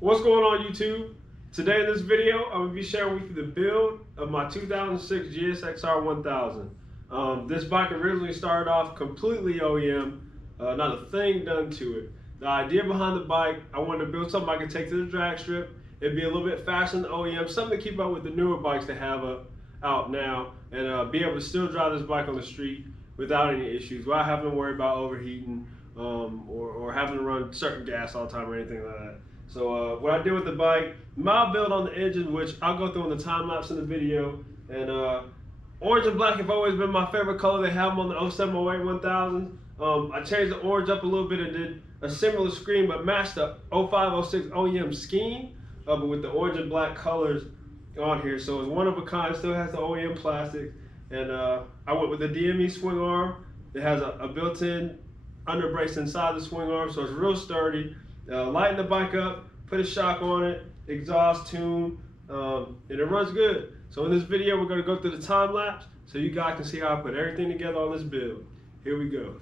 What's going on YouTube? Today in this video, I'm going to be sharing with you the build of my 2006 GSXR1000. This bike originally started off completely OEM, not a thing done to it. The idea behind the bike, I wanted to build something I could take to the drag strip. It'd be a little bit faster than OEM, something to keep up with the newer bikes they have out now, and be able to still drive this bike on the street without any issues, without having to worry about overheating or having to run certain gas all the time or anything like that. So what I did with the bike, mild build on the engine, which I'll go through in the time lapse in the video, and orange and black have always been my favorite color. They have them on the 07, 08, 1000. I changed the orange up a little bit and did a similar screen, but matched the 05, 06 OEM scheme, but with the orange and black colors on here. So it's one of a kind, still has the OEM plastic, and I went with the DME swing arm. It has a built-in under brace inside the swing arm, so it's real sturdy. Lighten the bike up, put a shock on it, exhaust tune, and it runs good. So in this video, we're going to go through the time lapse so you guys can see how I put everything together on this build. Here we go.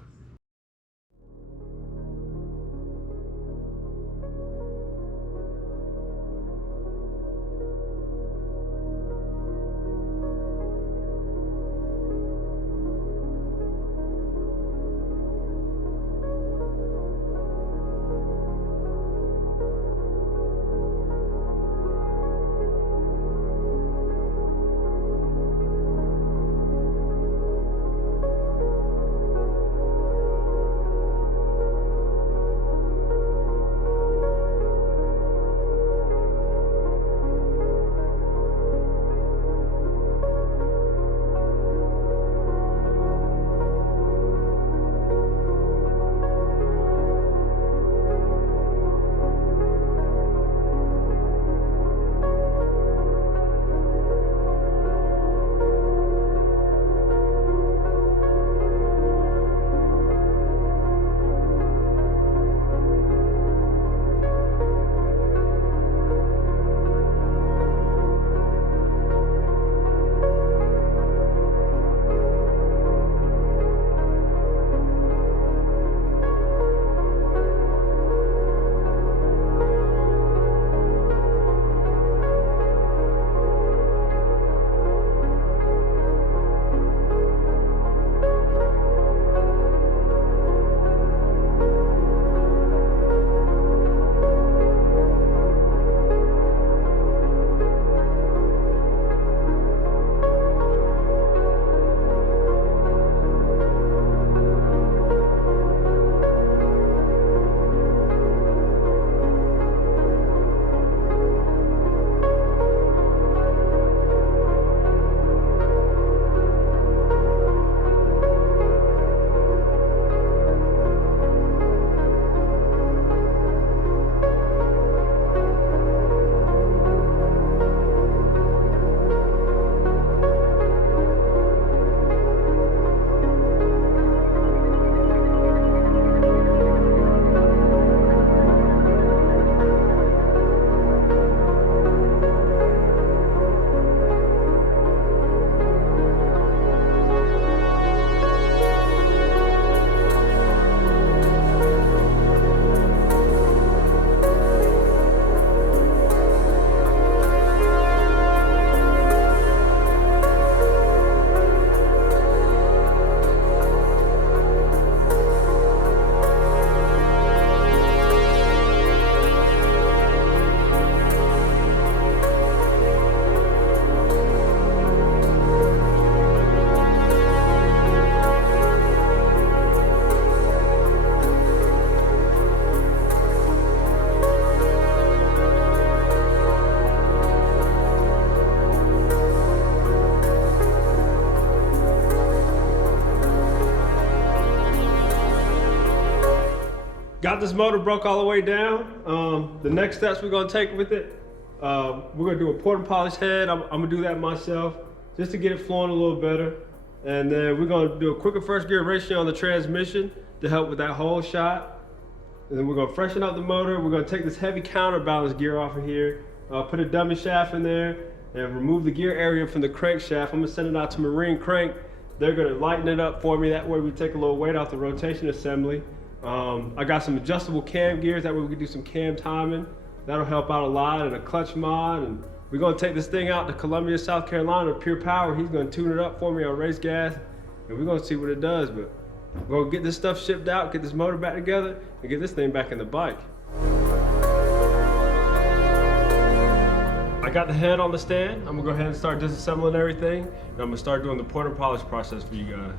Got this motor broke all the way down. The next steps we're gonna take with it, we're gonna do a port and polish head. I'm gonna do that myself just to get it flowing a little better. And then we're gonna do a quicker first gear ratio on the transmission to help with that whole shot. And then we're gonna freshen up the motor. We're gonna take this heavy counterbalance gear off of here, put a dummy shaft in there, and remove the gear area from the crankshaft. I'm gonna send it out to Marine Crank. They're gonna lighten it up for me. That way we take a little weight off the rotation assembly. I got some adjustable cam gears, that way we can do some cam timing. That'll help out a lot, and a clutch mod. And we're gonna take this thing out to Columbia, South Carolina, Pure Power. He's gonna tune it up for me on race gas, and we're gonna see what it does. But we're gonna get this stuff shipped out, get this motor back together, and get this thing back in the bike. I got the head on the stand. I'm gonna go ahead and start disassembling everything, and I'm gonna start doing the pour and polish process for you guys.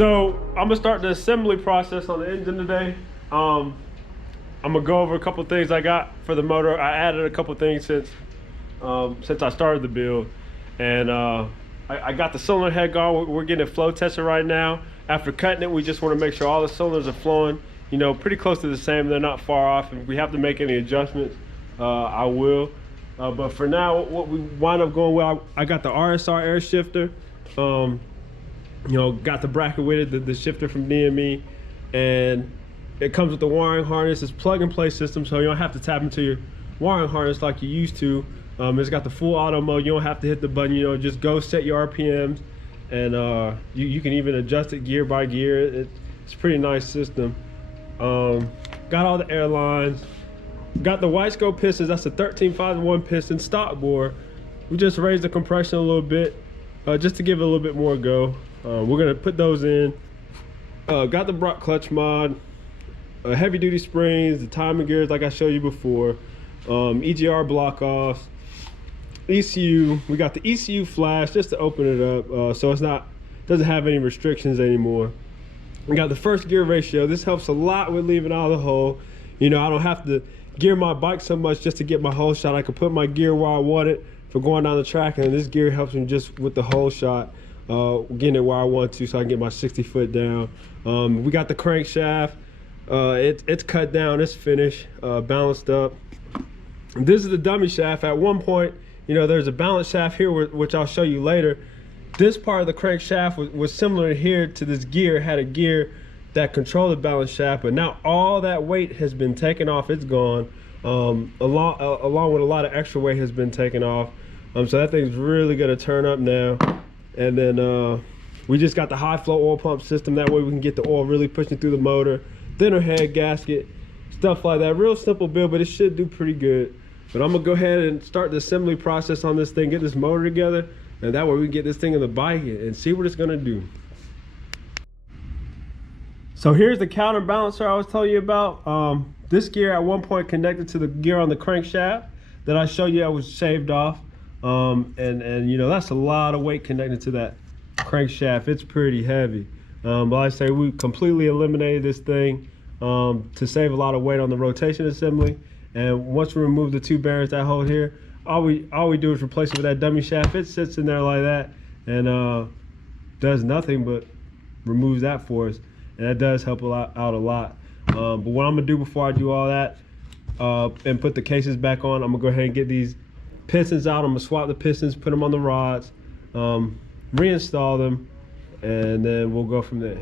So I'm gonna start the assembly process on the engine today. I'm gonna go over a couple things I got for the motor. I added a couple things since I started the build, and I got the cylinder head going. We're getting it flow tested right now. After cutting it, we just want to make sure all the cylinders are flowing, you know, pretty close to the same. They're not far off. If we have to make any adjustments, I will. But for now, what we wind up going with, I got the RSR air shifter. You know, got the bracket with it, the shifter from DME, and it comes with the wiring harness. It's plug and play system, so you don't have to tap into your wiring harness like you used to. It's got the full auto mode. You don't have to hit the button, you know, just go set your RPMs, and you can even adjust it gear by gear. It's a pretty nice system. Got all the air lines. Got the white scope pistons. That's a 1351 piston stock bore. We just raised the compression a little bit, just to give it a little bit more go. We're gonna put those in. Got the Brock clutch mod, heavy duty springs, the timing gears like I showed you before, EGR block offs, ECU. We got the ECU flash just to open it up, so doesn't have any restrictions anymore. We got the first gear ratio. This helps a lot with leaving out of the hole. You know, I don't have to gear my bike so much just to get my hole shot. I can put my gear where I want it for going down the track, and this gear helps me just with the hole shot. Getting it where I want to, so I can get my 60 foot down. We got the crankshaft. It's cut down, it's finished, balanced up. This is the dummy shaft. At one point, you know, there's a balance shaft here, which I'll show you later. This part of the crankshaft was similar here to this gear. It had a gear that controlled the balance shaft, but now all that weight has been taken off. It's gone. Along with a lot of extra weight has been taken off. So that thing's really gonna turn up now. And then we just got the high flow oil pump system. That way we can get the oil really pushing through the motor. Thinner head gasket, stuff like that. Real simple build, but it should do pretty good. But I'm gonna go ahead and start the assembly process on this thing, get this motor together, and that way we can get this thing in the bike and see what it's gonna do. So here's the counterbalancer I was telling you about. This gear at one point connected to the gear on the crankshaft that I showed you I was shaved off. And you know, that's a lot of weight connected to that crankshaft. It's pretty heavy. But like I say, we completely eliminated this thing to save a lot of weight on the rotation assembly. And once we remove the two bearings that hold here, all we do is replace it with that dummy shaft. It sits in there like that and does nothing but removes that for us, and that does help out a lot. But what I'm gonna do before I do all that and put the cases back on, I'm gonna go ahead and get these pistons out. I'm gonna swap the pistons, put them on the rods, reinstall them, and then we'll go from there.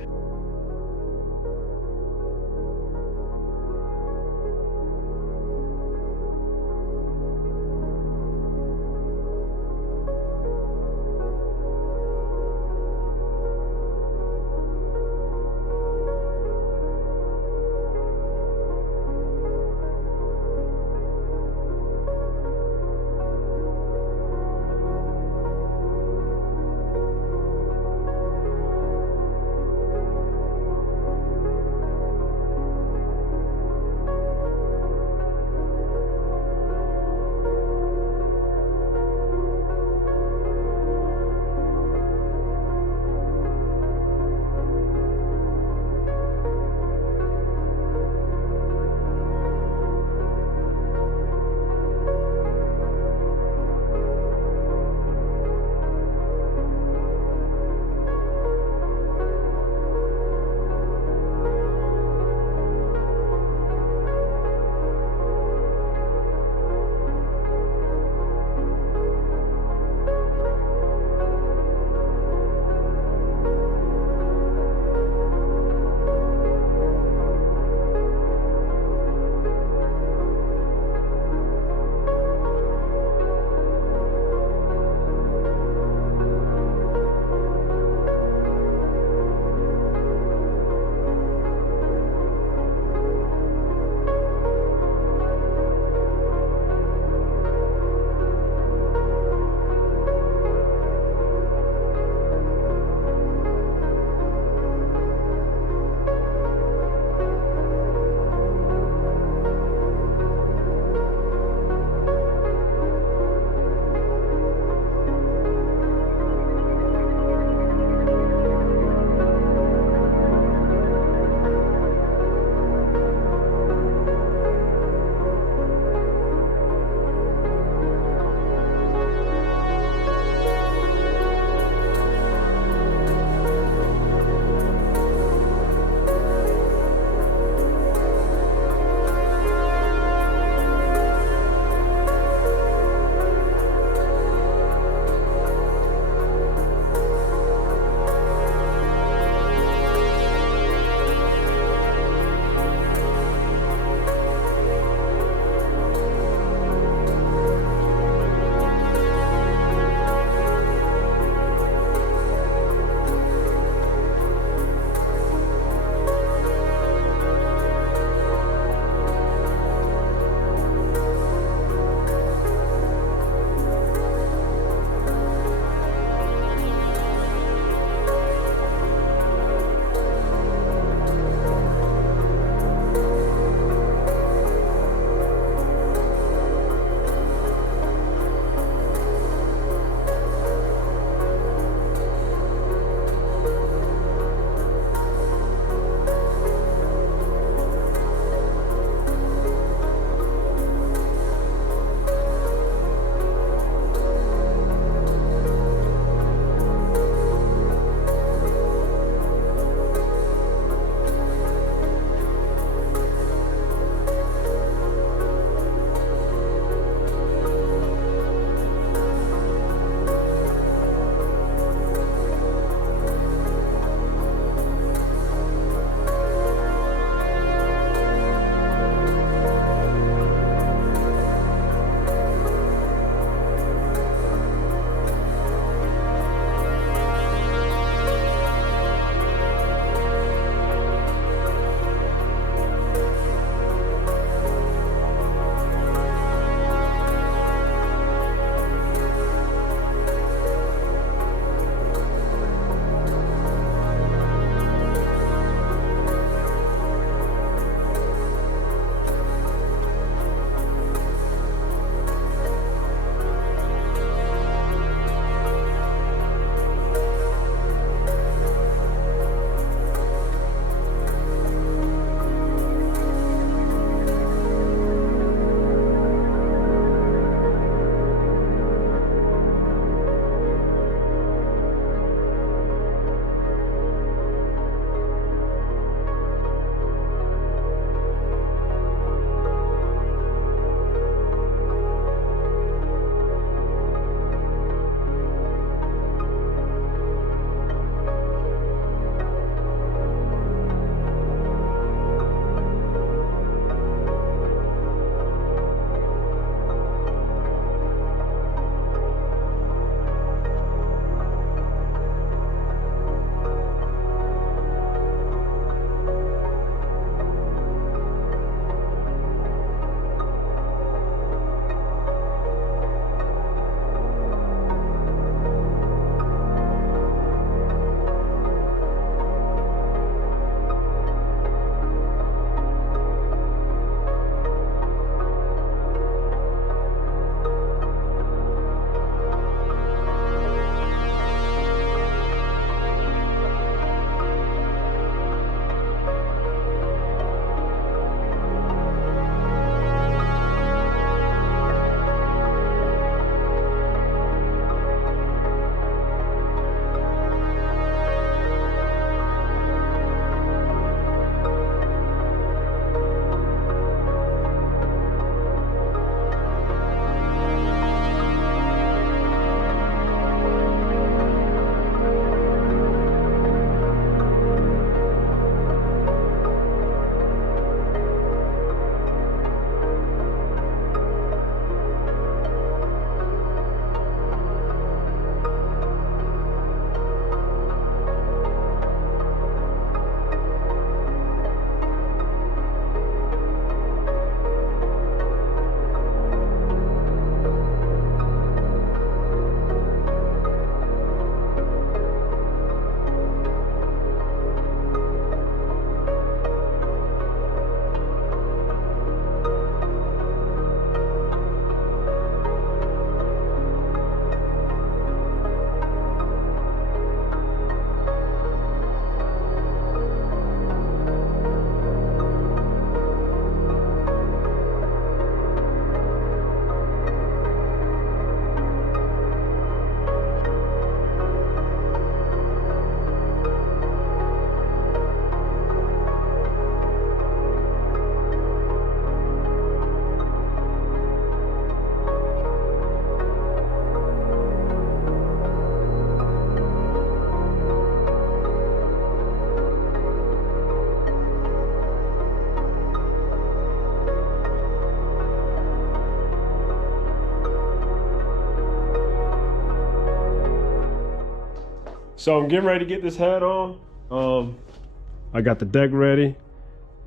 So I'm getting ready to get this head on. I got the deck ready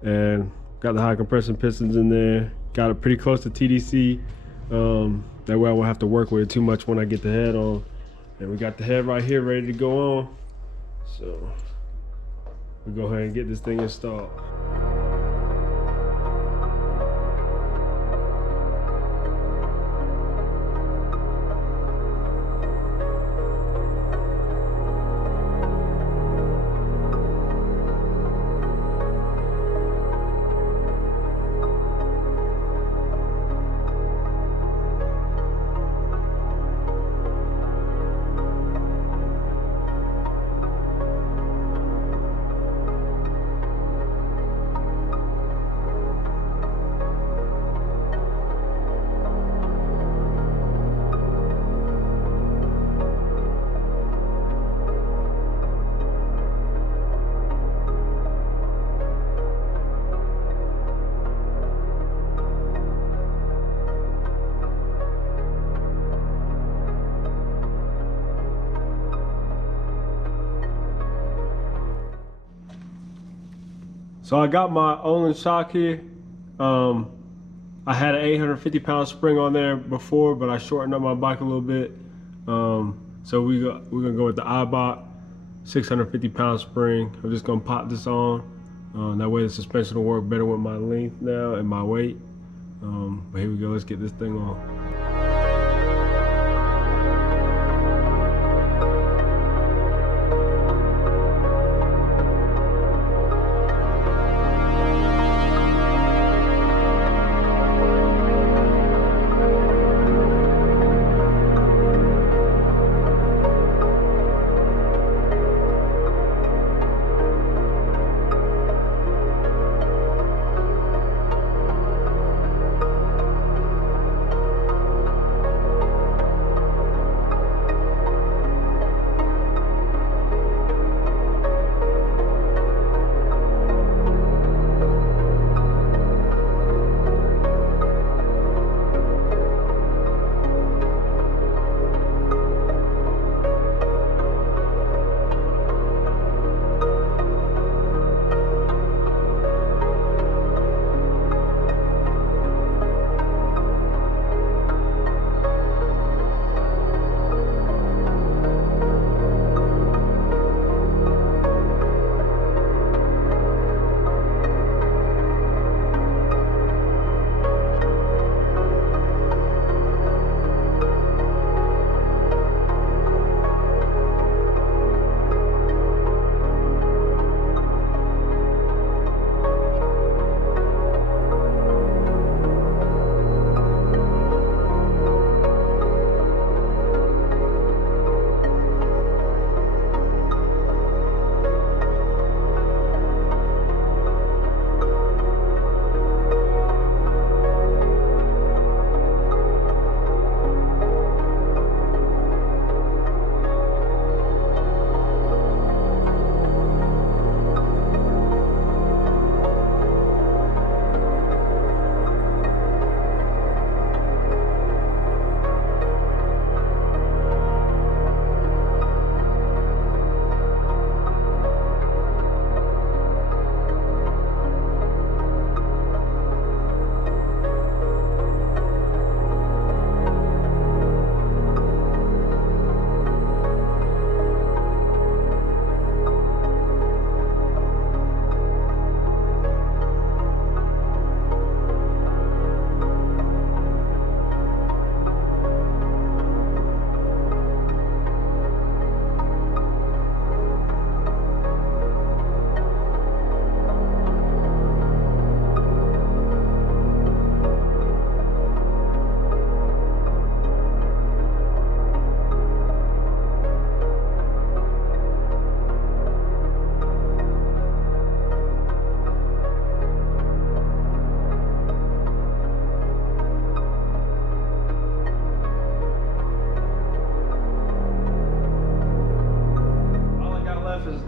and got the high compression pistons in there. Got it pretty close to TDC. That way I won't have to work with it too much when I get the head on. And we got the head right here ready to go on. So we'll go ahead and get this thing installed. So I got my Olin shock here. I had an 850-pound spring on there before, but I shortened up my bike a little bit. So we're gonna go with the iBot 650-pound spring. I'm just gonna pop this on. That way the suspension will work better with my length now and my weight. But here we go, let's get this thing on.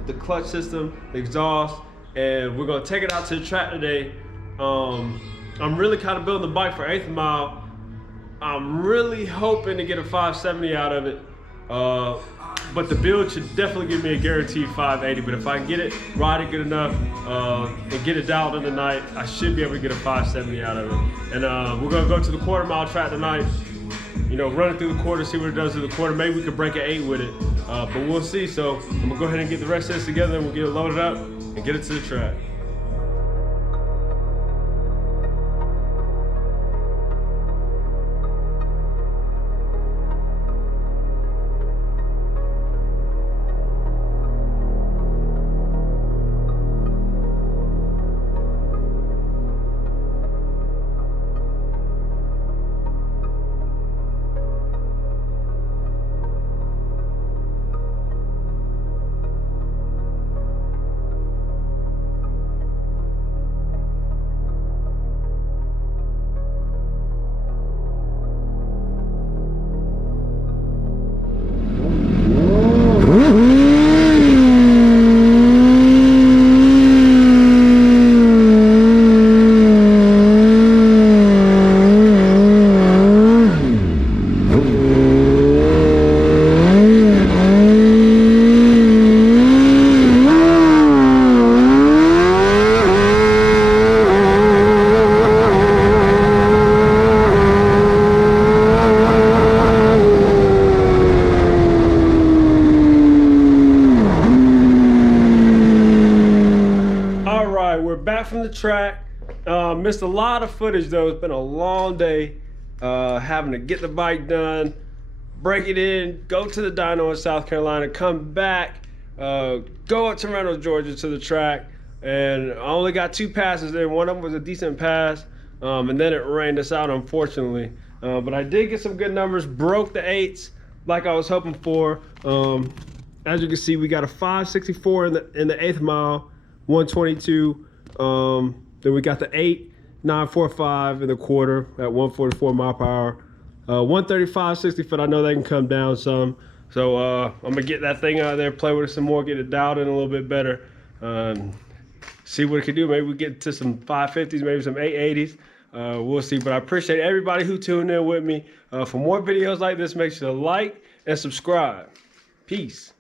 The clutch system, the exhaust, and we're gonna take it out to the track today. I'm really kind of building the bike for 8th mile. I'm really hoping to get a 570 out of it. but the build should definitely give me a guaranteed 580. But if I can get it, ride it good enough, and get it dialed in tonight, I should be able to get a 570 out of it. And we're gonna go to the quarter-mile track tonight. You know, run it through the quarter, see what it does to the quarter. Maybe we could break an 8 with it, but we'll see. So I'm gonna go ahead and get the rest of this together, and we'll get it loaded up and get it to the track. Back from the track. Missed a lot of footage though. It's been a long day, having to get the bike done, break it in, go to the dyno in South Carolina, come back, go up to Reynolds, Georgia to the track, and I only got 2 passes there. One of them was a decent pass, and then it rained us out, unfortunately. But I did get some good numbers, broke the 8s like I was hoping for. As you can see, we got a 564 in the 8th mile, 122. Then we got the 8.945 in the quarter at 144 mile per hour. 135 60 foot. I know they can come down some, so I'm gonna get that thing out of there, play with it some more, get it dialed in a little bit better, see what it can do. Maybe we get to some 550s, maybe some 880s. We'll see. But I appreciate everybody who tuned in with me. For more videos like this, make sure to like and subscribe. Peace.